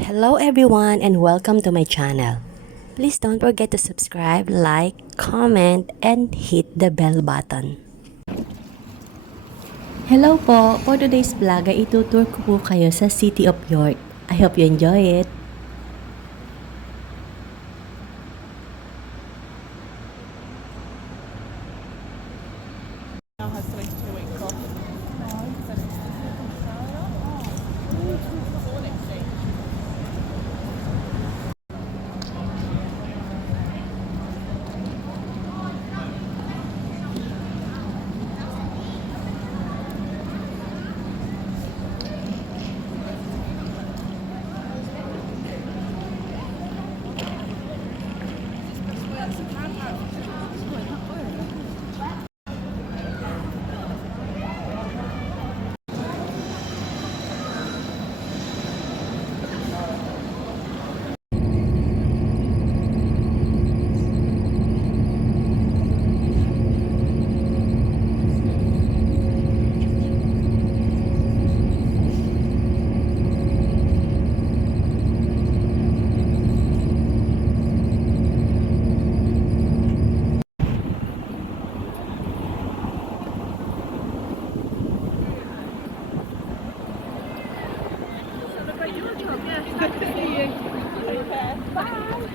Hello everyone and welcome to my channel. Please don't forget to subscribe, like, comment, and hit the bell button. Hello po! For today's vlog ay itutour ko po kayo sa City of York. I hope you enjoy it! Now has to make 2 weeks off. Good to see you. Take care. Bye.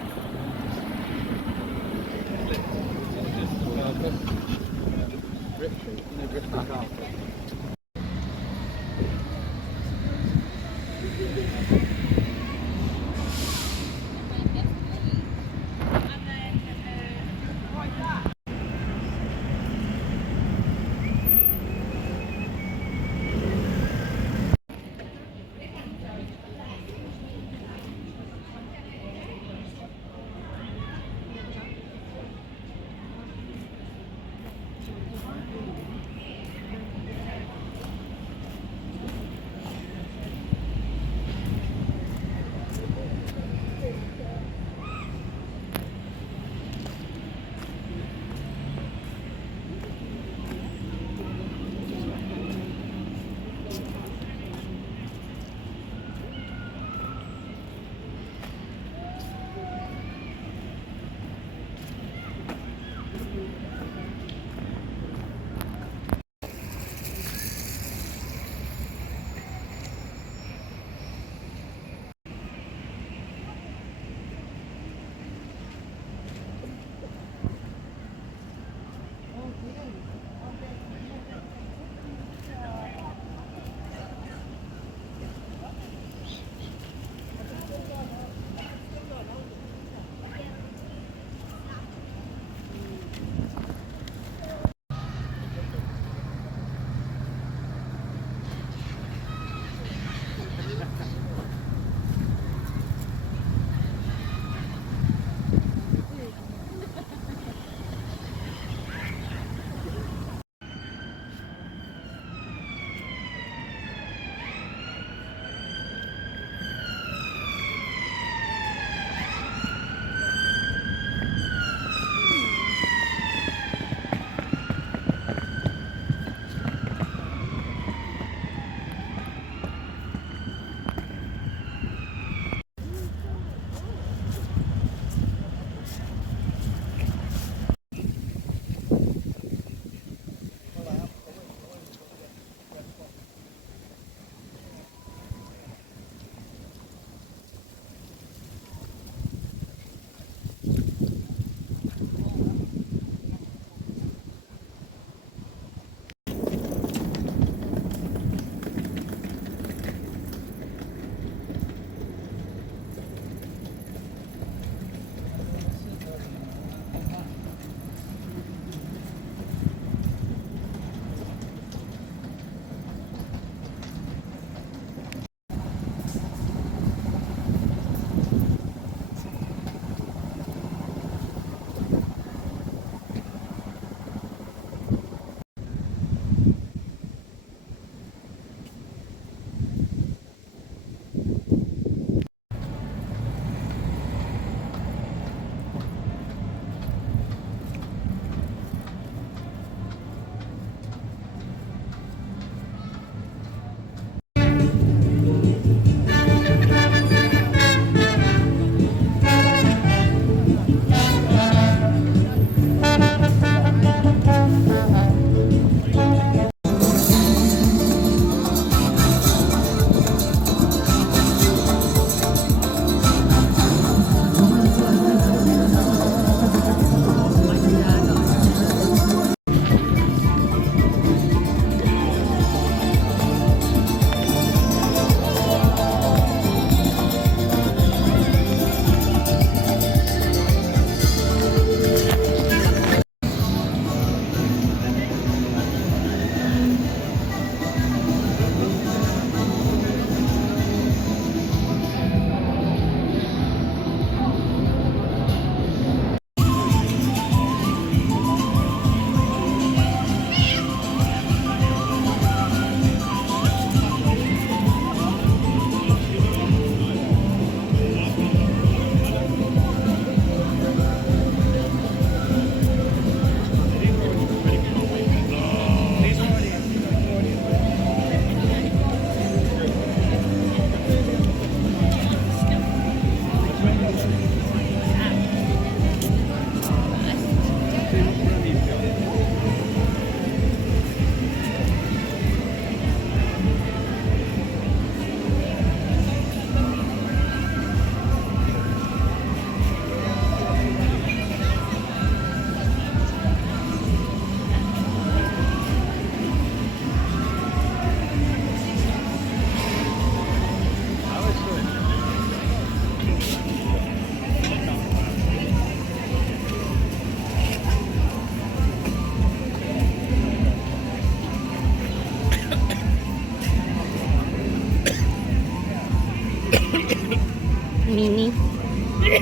We're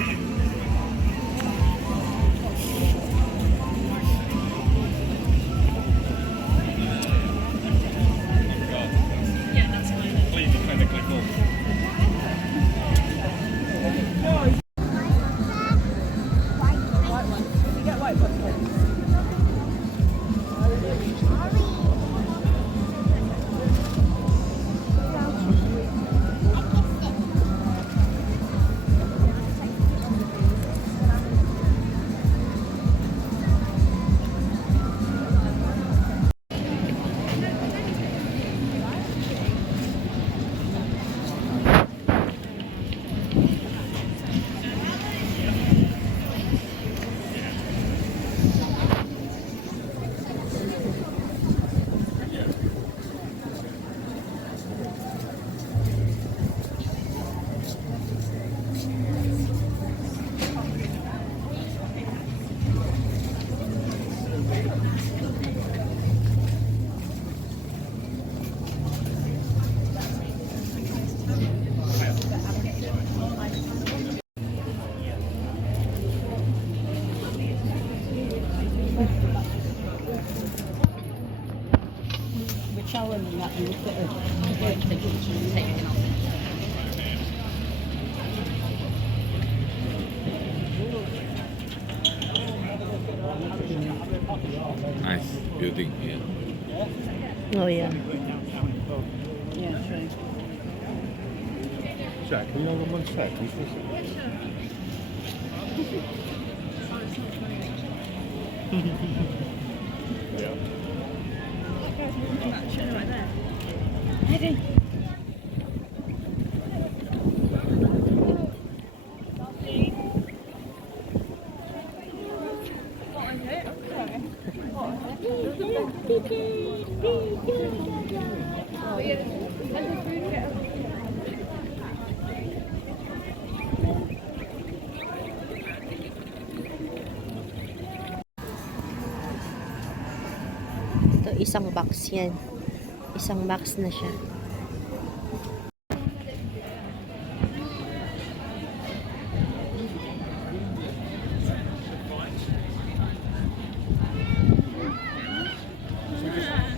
showering and that and look at her. Nice building here. Oh yeah. Yeah, true. Jack, can you hold on one sec? Yeah. Ito, isang box yan. Isang box na siya.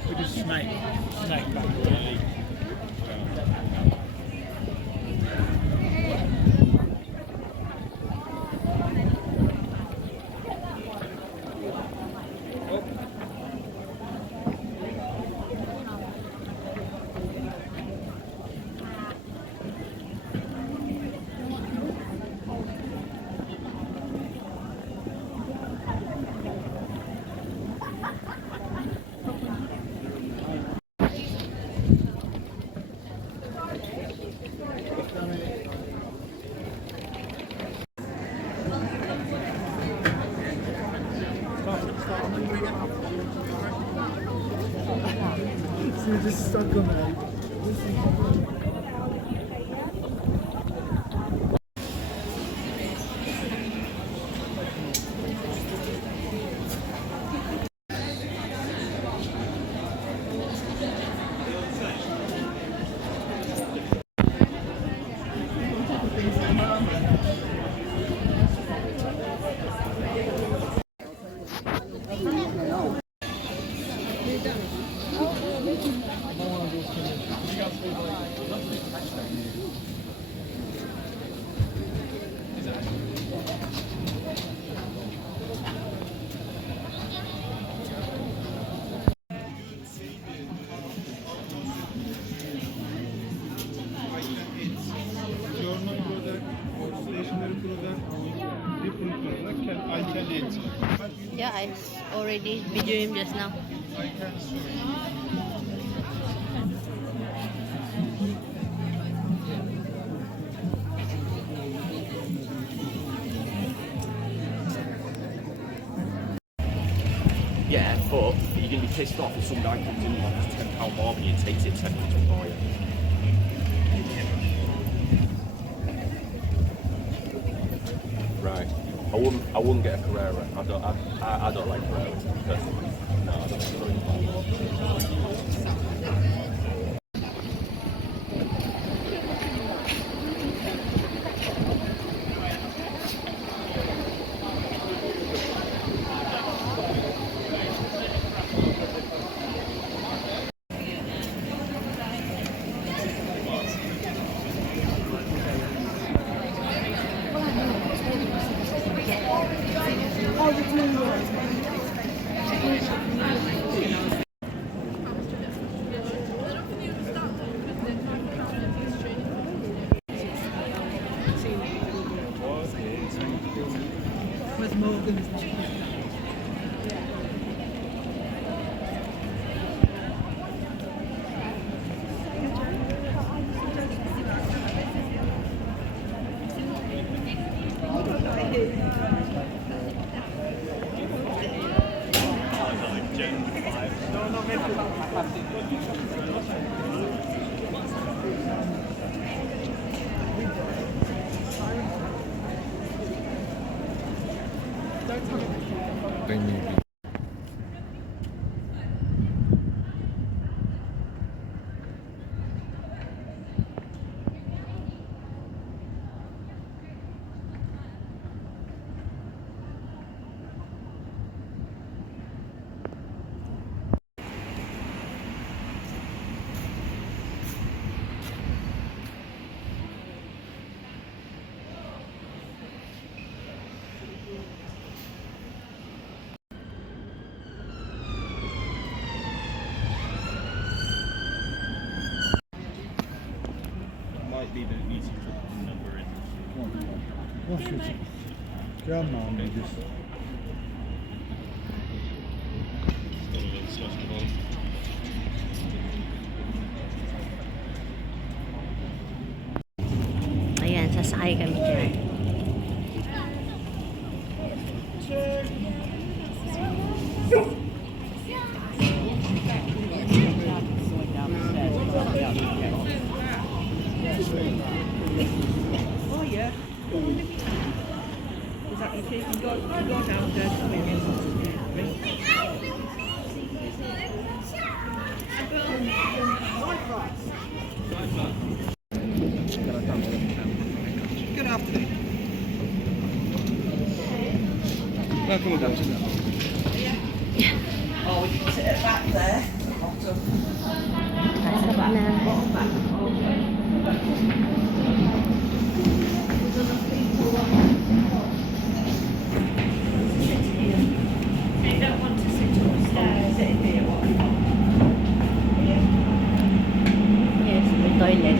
We just snake back really. So we're just stuck on that. Journal product or stationery product, different product can I can eat. Yeah, I already videoed him just now. I can show you. Yeah, but you're going to be pissed off if some guy comes in and wants £10 more than you and takes it 10 minutes before you. Right. I wouldn't get a Carrera. I don't like Carreras personally. No, I don't think so. Where's Morgan? Might be that it needs to put the number in. What's your grandma made this? Got a little discussion on. Ayan, sasakay kami dyan. Oh yeah. Is that you can go downstairs to me? Good afternoon. Welcome aboard. Oh, we can sit at the back there. Bottom. Pasok na. Bottom back. You don't want to sit on the stairs. Sit here, what? Yes, the toilet.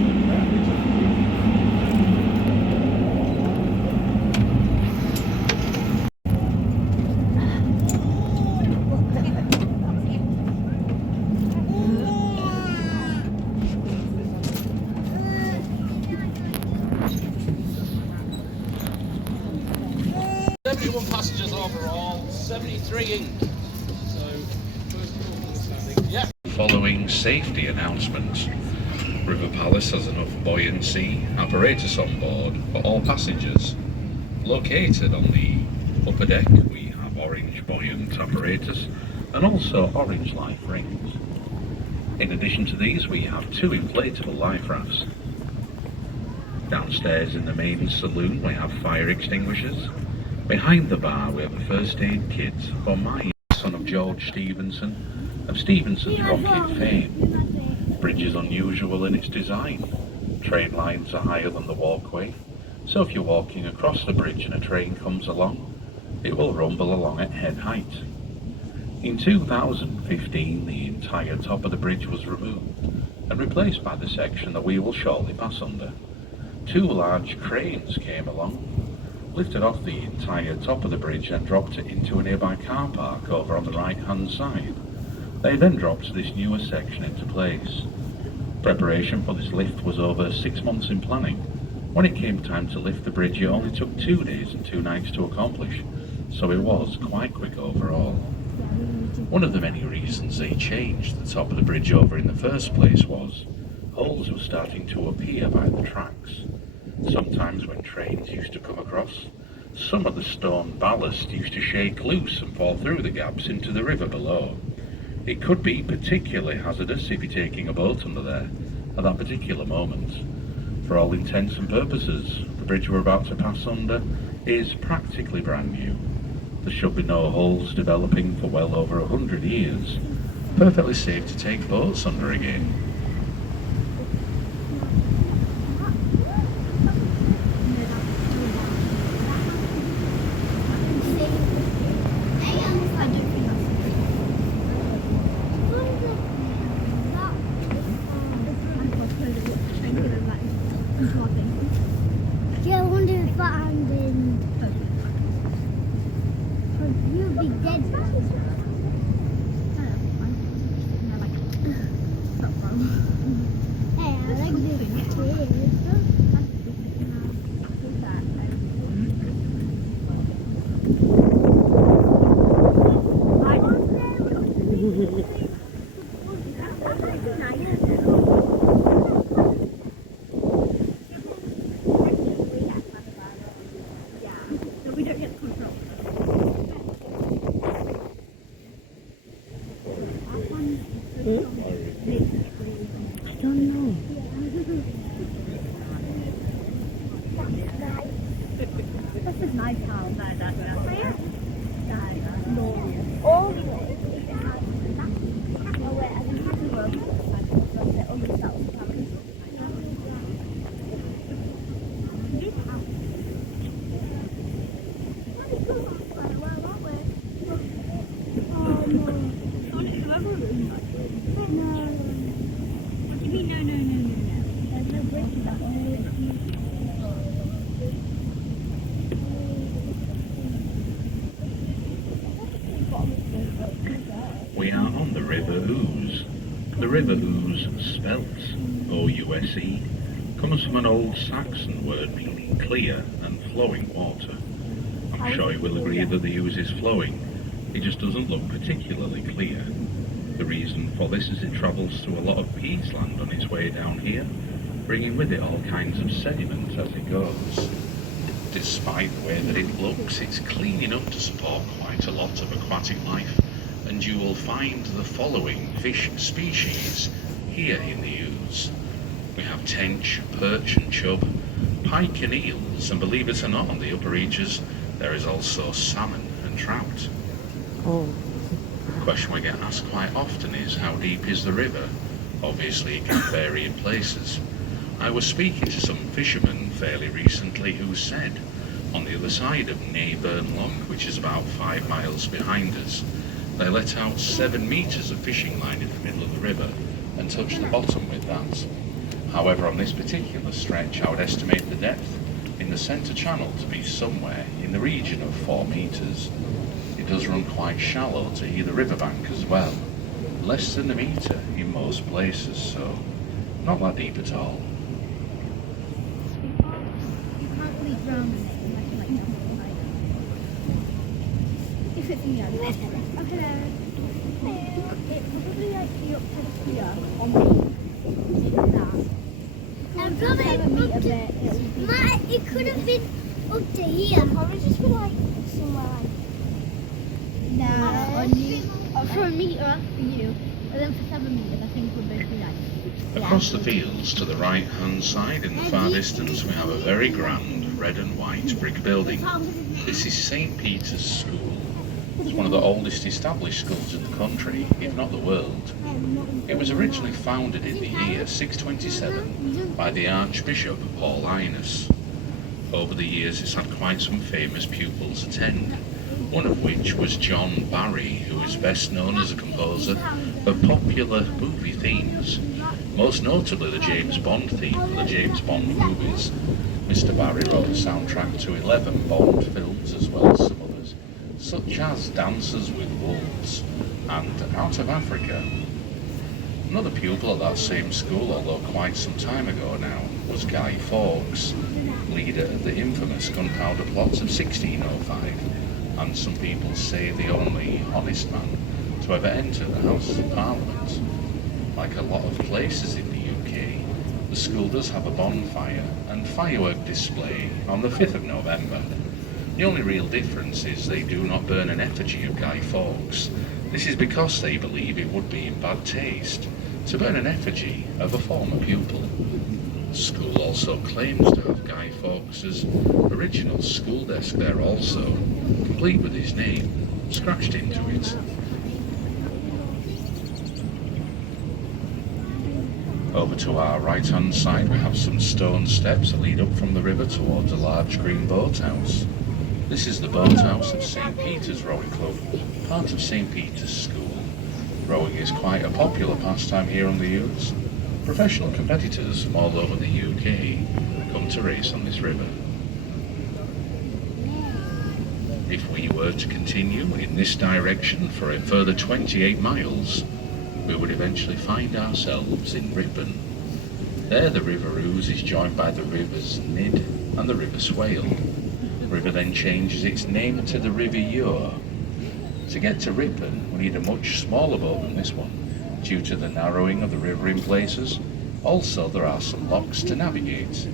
Passengers overall, 73 ink. Yeah. Following safety announcements, River Palace has enough buoyancy apparatus on board for all passengers. Located on the upper deck, we have orange buoyant apparatus and also orange life rings. In addition to these, we have 2 inflatable life rafts. Downstairs in the main saloon, we have fire extinguishers. Behind the bar, we have a first aid kit for my son of George Stevenson, of Stevenson's rocket fame. The bridge is unusual in its design. Train lines are higher than the walkway, so if you're walking across the bridge and a train comes along, it will rumble along at head height. In 2015, the entire top of the bridge was removed and replaced by the section that we will shortly pass under. 2 large cranes came along, lifted off the entire top of the bridge and dropped it into a nearby car park over on the right hand side. They then dropped this newer section into place. Preparation for this lift was over 6 months in planning. When it came time to lift the bridge, it only took 2 days and 2 nights to accomplish, so it was quite quick overall. One of the many reasons they changed the top of the bridge over in the first place was holes were starting to appear by the tracks. Sometimes when trains used to come across, some of the stone ballast used to shake loose and fall through the gaps into the river below. It could be particularly hazardous if you're taking a boat under there at that particular moment. For all intents and purposes, the bridge we're about to pass under is practically brand new. There should be no holes developing for well over 100 years. Perfectly safe to take boats under again. abandoned. You'll be dead. Hey, I like this kid. We are on the River Ouse. The River Ouse, spelt O-U-S-E, comes from an old Saxon word meaning clear and flowing water. I'm sure you will agree that the Ouse is flowing. It just doesn't look particularly clear. The reason for this is it travels through a lot of peatland on its way down here, bringing with it all kinds of sediment as it goes. Despite the way that it looks, it's clean enough to support quite a lot of aquatic life, and you will find the following fish species here in the Ouse. We have tench, perch and chub, pike and eels, and believe it or not, on the upper reaches there is also salmon and trout. Oh. The question we get asked quite often is, how deep is the river? Obviously it can vary in places. I was speaking to some fishermen fairly recently who said on the other side of Neyburn Lock, which is about 5 miles behind us, they let out 7 metres of fishing line in the middle of the river and touched the bottom with that. However, on this particular stretch, I would estimate the depth in the centre channel to be somewhere in the region of 4 metres. It does run quite shallow to either riverbank as well, less than a metre in most places, so not that deep at all. You can't really drown in it unless you like jump like. If it's okay. It probably like be up to here on me. Like that. And probably it could have been up to here. Probably just been like somewhere like. No, on you. For a metre for you, and then for 7 metres, I think would be like. Across the fields to the right hand side in the far distance we have a very grand red and white brick building. This is St. Peter's School. It's one of the oldest established schools in the country, if not the world. It was originally founded in the year 627 by the Archbishop Paulinus. Over the years it's had quite some famous pupils attend, one of which was John Barry, who is best known as a composer of popular movie themes, most notably the James Bond theme for the James Bond movies. Mr. Barry wrote the soundtrack to 11 Bond films as well as some others, such as Dances with Wolves and Out of Africa. Another pupil at that same school, although quite some time ago now, was Guy Fawkes, leader of the infamous gunpowder plots of 1605, and some people say the only honest man to ever enter the House of Parliament. Like a lot of places in the UK, the school does have a bonfire and firework display on the 5th of November. The only real difference is they do not burn an effigy of Guy Fawkes. This is because they believe it would be in bad taste to burn an effigy of a former pupil. The school also claims to have Guy Fawkes' original school desk there also, complete with his name scratched into it. Over to our right hand side we have some stone steps that lead up from the river towards a large green boathouse. This is the boathouse of St. Peter's Rowing Club, part of St. Peter's School. Rowing is quite a popular pastime here on the Ouse. Professional competitors from all over the UK come to race on this river. If we were to continue in this direction for a further 28 miles, we would eventually find ourselves in Ripon. There the River Ouse is joined by the rivers Nid and the River Swale. The river then changes its name to the River Ure. To get to Ripon, we need a much smaller boat than this one, due to the narrowing of the river in places. Also, there are some locks to navigate.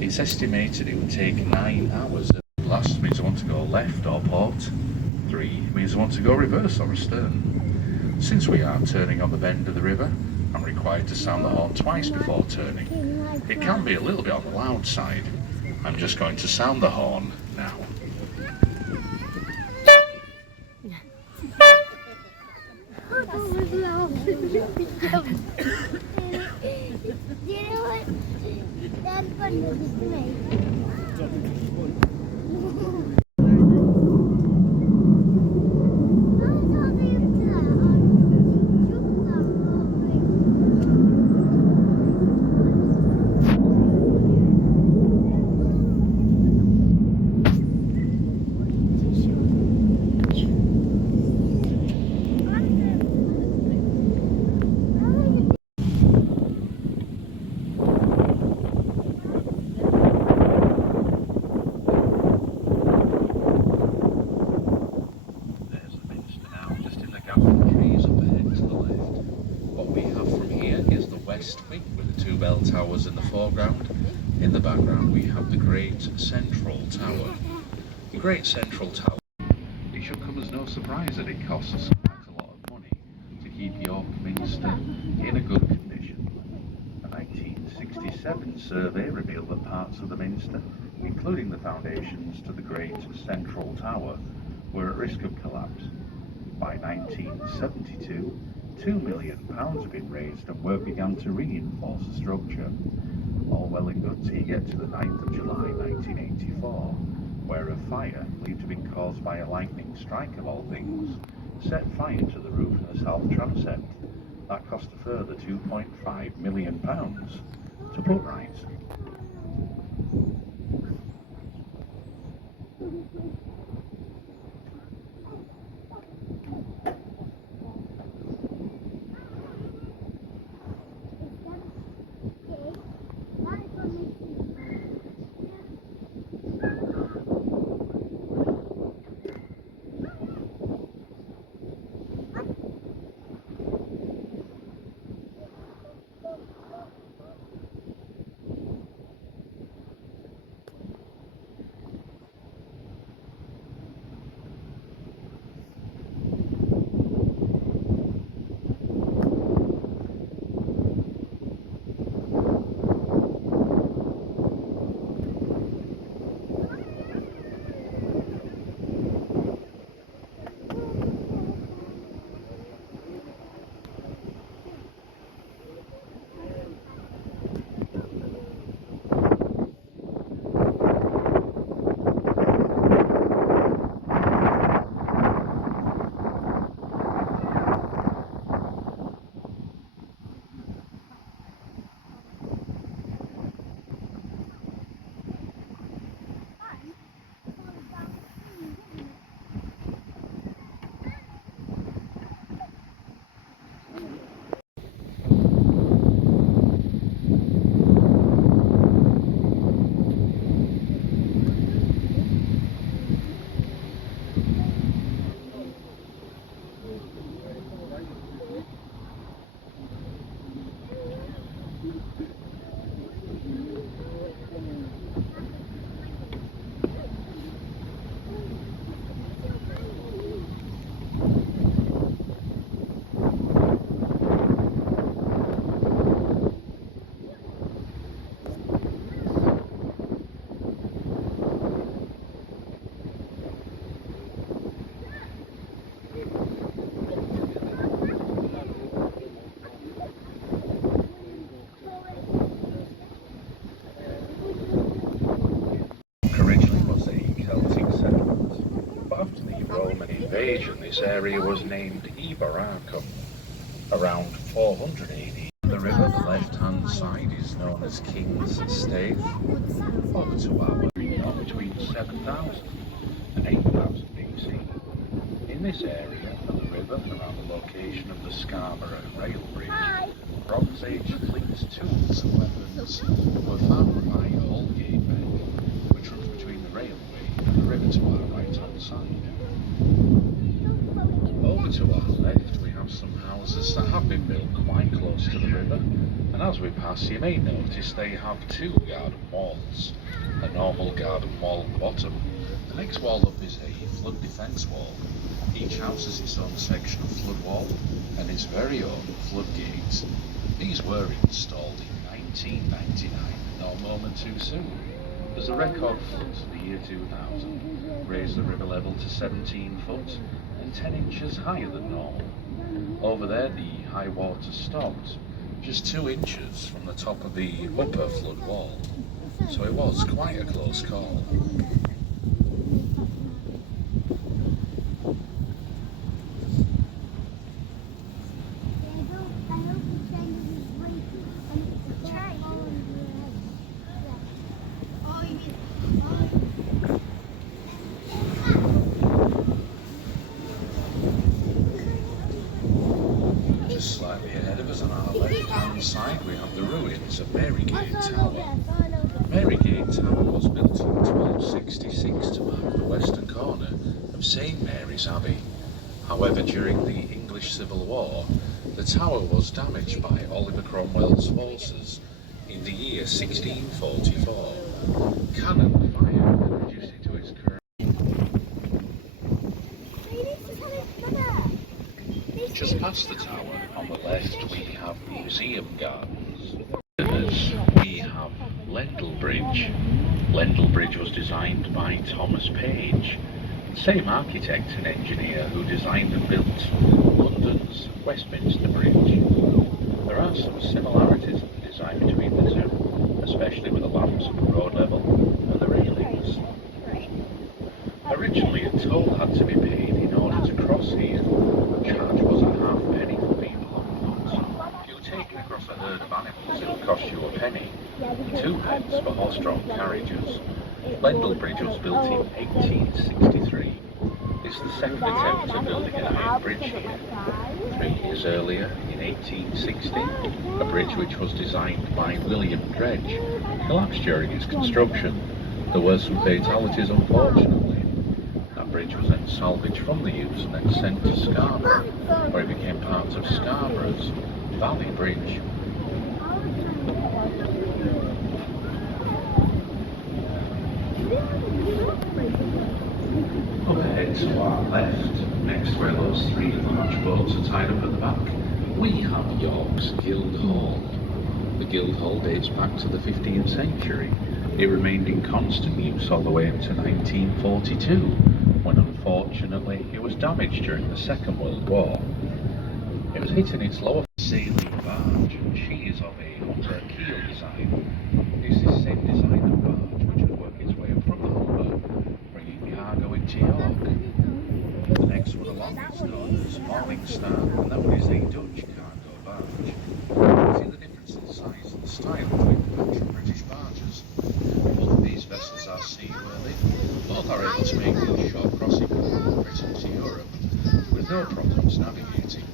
It's estimated it would take 9 hours. Last means I want to go left or port. 3 means I want to go reverse or astern. Since we are turning on the bend of the river, I'm required to sound the horn twice before turning. It can be a little bit on the loud side. I'm just going to sound the horn now. Do you know what Dad fun was to me? West wing with the 2 bell towers in the foreground. In the background we have the Great Central Tower. The Great Central Tower, it should come as no surprise that it costs quite a lot of money to keep York Minster in a good condition. A 1967 survey revealed that parts of the Minster, including the foundations to the Great Central Tower, were at risk of collapse. By 1972, £2 million had been raised and work began to reinforce the structure. All well and good till you get to the 9th of July 1984, where a fire, believed to have been caused by a lightning strike of all things, set fire to the roof of the south transept. That cost a further £2.5 million to put right. Originally was a Celtic settlement, but after the Roman invasion this area was named Iberacum around 400 AD. The river on the left hand side is known as King's Stave. Over to our between 7,000 and 8,000 people. see. In this area of the river, around the location of the Scarborough Rail Bridge, Bronze Age fleets, tools and weapons were found by Holgate Bend, which runs between the railway and the river to our right-hand side. Over to our left we have some houses that have been built quite close to the river, and as we pass you may notice they have two garden walls. A normal garden wall at the bottom. The next wall up is a flood defence wall. Each house has its own section of flood wall and its very own floodgates. These were installed in 1999, no moment too soon, as the record floods of the year 2000 raised the river level to 17 foot and 10 inches higher than normal. Over there the high water stopped just 2 inches from the top of the upper flood wall, so it was quite a close call. Just slightly ahead of us on our left-hand side we have the ruins of Marygate Tower. Marygate Tower was built in 1266 to mark the western corner of St Mary's Abbey. However, during the English Civil War, the tower was damaged by Oliver Cromwell's forces in the year 1644. Cannon fire had reduced it to its current. Just past the tower, on the left, we have museum gardens. We have Lendal Bridge. Lendal Bridge was designed by Thomas Page, the same architect and engineer who designed and built London's Westminster Bridge. There are some similarities in the design between the two, especially with the lamps at the road level and the railings. Originally, a toll had to be paid in order to cross here. The charge was a halfpenny for people on foot. If you were taken across a herd of animals, it would cost you a penny, and 2 pence for horse-drawn carriages. Lendal Bridge was built in 1863. It's the second attempt at building an iron bridge here. 3 years earlier, in 1860, a bridge which was designed by William Dredge collapsed during its construction. There were some fatalities, unfortunately. That bridge was then salvaged from the use and then sent to Scarborough, where it became part of Scarborough's Valley Bridge. Up ahead to our left, next where those 3 large boats are tied up at the back, we have York's Guildhall. The Guildhall dates back to the 15th century. It remained in constant use all the way up to 1942, when unfortunately it was damaged during the Second World War. It was hit in its lower sailing barge, and she is of a Humber keel design. It's this same design of barge which would work its way up from the Humber, bringing cargo into York. The next one along is known as Morning Star, and that one is a Dutch cargo barge. See the difference in size and style between the Dutch and British barges. Both of these vessels are seaworthy. Both are able to make the short crossing from Britain to Europe with no problems navigating.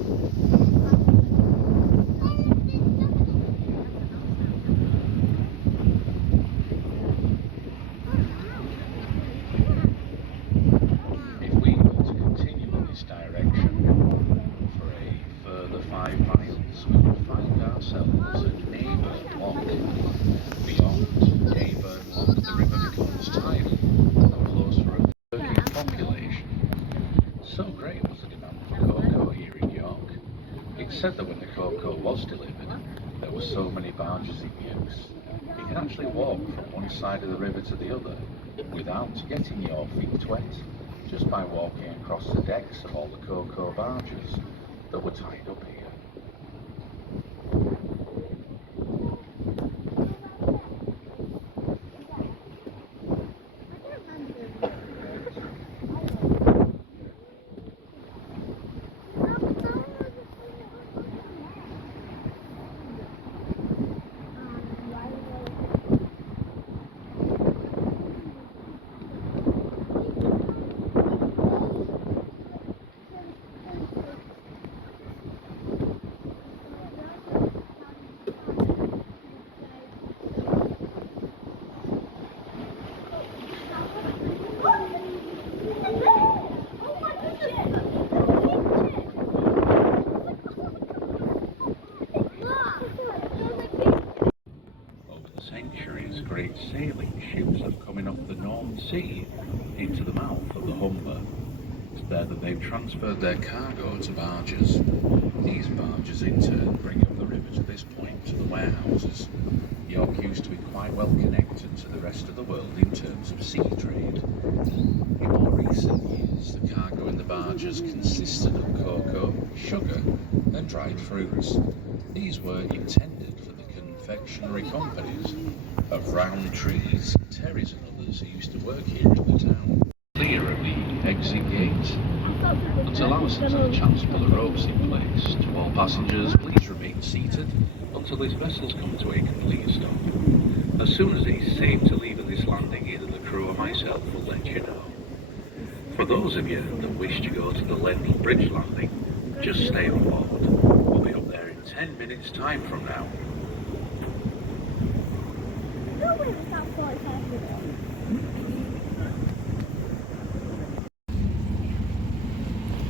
If we were to continue in this direction for a further 5 miles, we would find ourselves at Neyburn Lock. Beyond Neyburn Lock, the river becomes tidal and flows for a working population. So great was the demand for cocoa here in York. It's said that when the cocoa was delivered, there were so many barges in use. You can actually walk from one side of the river to the other without getting your feet wet, just by walking across the decks of all the cocoa barges that were tied up here. ships that are coming off the North Sea into the mouth of the Humber. It's there that they've transferred their cargo to barges. These barges in turn bring up the river to this point, to the warehouses. York used to be quite well connected to the rest of the world in terms of sea trade. In more recent years, the cargo in the barges consisted of cocoa, sugar, and dried fruits. These were intended for the confectionery companies of Roundtrees, Terry's and others who used to work here in the town. Clear of the exit gate. Until Alison's had a chance to put the ropes in place. To all passengers, please remain seated until this vessel's come to a complete stop. As soon as it is safe to leave at this landing, either the crew or myself will let you know. For those of you that wish to go to the Lendl Bridge landing, just stay on board. We'll be up there in 10 minutes time from now. No way was that 45 minutes.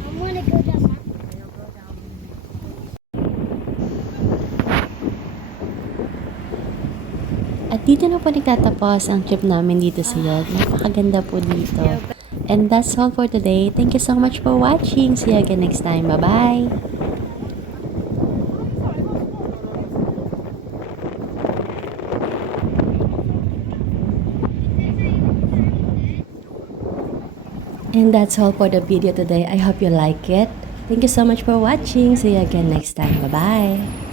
I want to go down that. At dito na po nagtatapos ang trip namin dito sa York. Napakaganda po dito. And that's all for today. Thank you so much for watching. See you again next time. Bye-bye! And that's all for the video today. I hope you like it. Thank you so much for watching. See you again next time. Bye-bye!